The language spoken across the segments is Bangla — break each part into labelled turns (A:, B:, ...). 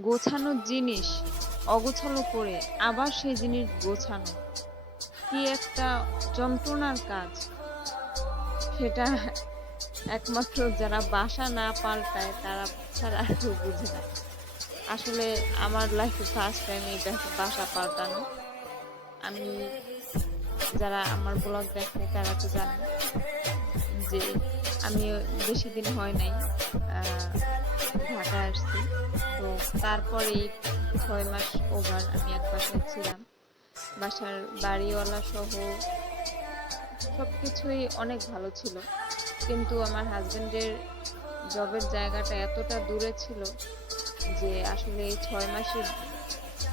A: গোছানো জিনিস অগোছালো করে আবার সেই জিনিস গোছানো। কি একটা যন্ত্রণার কাজ। সেটা একমাত্র যারা বাসা না পাল্টায় তারা ছাড়া আর কেউ বুঝে না। আসলে আমার লাইফে ফার্স্ট টাইম এই বাস- পাল্টানো। আমি যারা আমার ব্লগ দেখে তারা তো জানে যে আমি বেশি দিন হয় নাই ঢাকায় আসছি। তো তারপরে ছয় মাস ওভার আমি এক বাসায় ছিলাম। বাসার বাড়িওয়ালা সহ সব কিছুই অনেক ভালো ছিল। কিন্তু আমার হাজবেন্ডের জবের জায়গাটা এতটা দূরে ছিল যে আসলে এই ছয় মাসে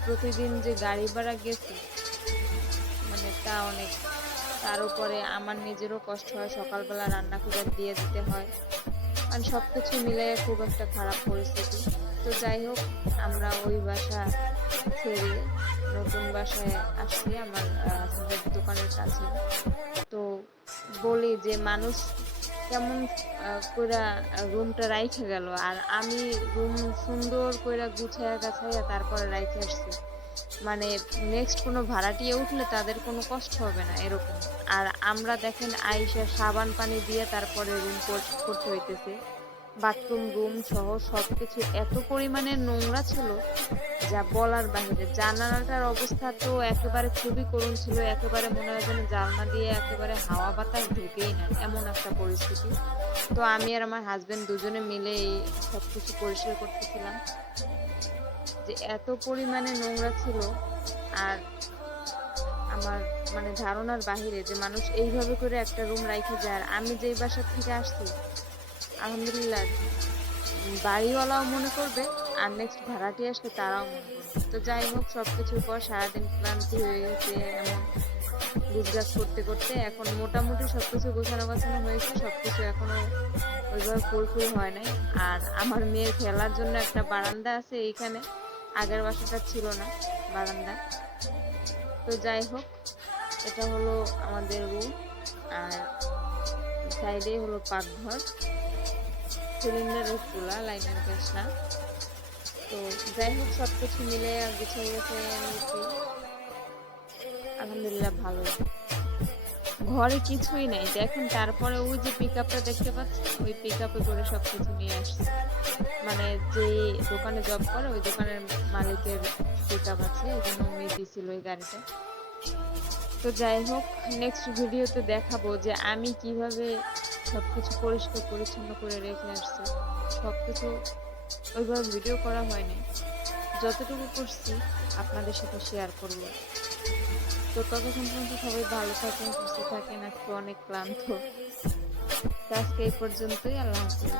A: প্রতিদিন যে গাড়ি ভাড়া গেছে মানে তা অনেক। তার উপরে আমার নিজেরও কষ্ট হয়, সকালবেলা রান্না করে দিয়ে দিতে হয়। মানে সব কিছু মিলে খুব একটা খারাপ পরিস্থিতি। তো যাই হোক, আমরা ওই বাসা ছেড়ে নতুন বাসায় আসছি আমার দোকানের কাছে। তো বলি যে মানুষ কেমন কইরা রুমটা রাইখে গেল। আর আমি রুম সুন্দর কইরা গুছাইয়া গাছাইয়া তারপরে রাইখে আসছি। মানে নেক্সট কোনো ভাড়াটিয়ে উঠলে তাদের কোনো কষ্ট হবে না, এরকম। আর আমরা দেখেন আইসা সাবান পানি দিয়ে তারপরে রুম করতে হইতেছে। বাথরুম, রুম সহ সবকিছু এত পরিমাণে নোংরা ছিল যা বলার বাহিরে। জানালাটার অবস্থা তো একেবারে খুবই করুণ ছিল, একেবারে মনে হয় যেন জালনা দিয়ে একেবারে হাওয়া বাতাস ঢুকেই না, এমন একটা পরিস্থিতি। তো আমি আর আমার হাজবেন্ড দুজনে মিলে এই সব কিছু পরিষ্কার করতেছিলাম যে এত পরিমাণে নোংরা ছিল আর আমার মানে ধারণার বাহিরে যে মানুষ এইভাবে করে একটা রুম রাইখে যায়। আর আমি যেই বাসা থেকে আসছি আলহামদুলিল্লাহ। বাড়িওয়ালাও মনে করবে, আর নেক্সট ভাড়াটি আসলে তারাও মনে করবে। তো যাই হোক সব কিছুর পর সারাদিন ক্লান্তি হয়ে গেছে, এমন গুজগাছ করতে করতে। এখন মোটামুটি সব কিছু গোছানো গোছানো হয়েছে সব কিছু এখনও ওইভাবে ফুলফিল হয় নাই। আর আমার মেয়ের খেলার জন্য একটা বারান্দা আছে এইখানে, আগের বাসাটা ছিল না বারান্দা। তো যাই হোক, এটা হলো আমাদের রুম আর সাইডে হলো পাকঘর। সিলিন্ডারের চুলা লাইনের গ্যাস না তো যাই হোক সব কিছু মিলে গুছিয়ে গেছে আলহামদুলিল্লাহ ভালো। ঘরে কিছুই নাই। দেখেন তারপরে ওই যে পিক আপটা দেখতে পাচ্ছি ওই পিক আপে করে সব কিছু নিয়ে আসছে। মানে যে দোকানে জব করে, ওই দোকানের মালিকের পিক আপ আছে। এই জন্য উনি দিছিল ওই গাড়িটা। তো যাই হোক নেক্সট ভিডিওতে দেখাবো যে আমি কীভাবে সব কিছু পরিষ্কার, পরিচ্ছন্ন করে রেখে আসছি। সব কিছু ওইভাবে ভিডিও করা হয়নি। যতটুকু করছি, আপনাদের সাথে শেয়ার করব। তো ততক্ষণ পর্যন্ত সবাই ভালো থাকেন, সুস্থ থাকেন। আজকে অনেক ক্লান্ত। আজকে এই পর্যন্তই, আল্লাহ হাফিজ।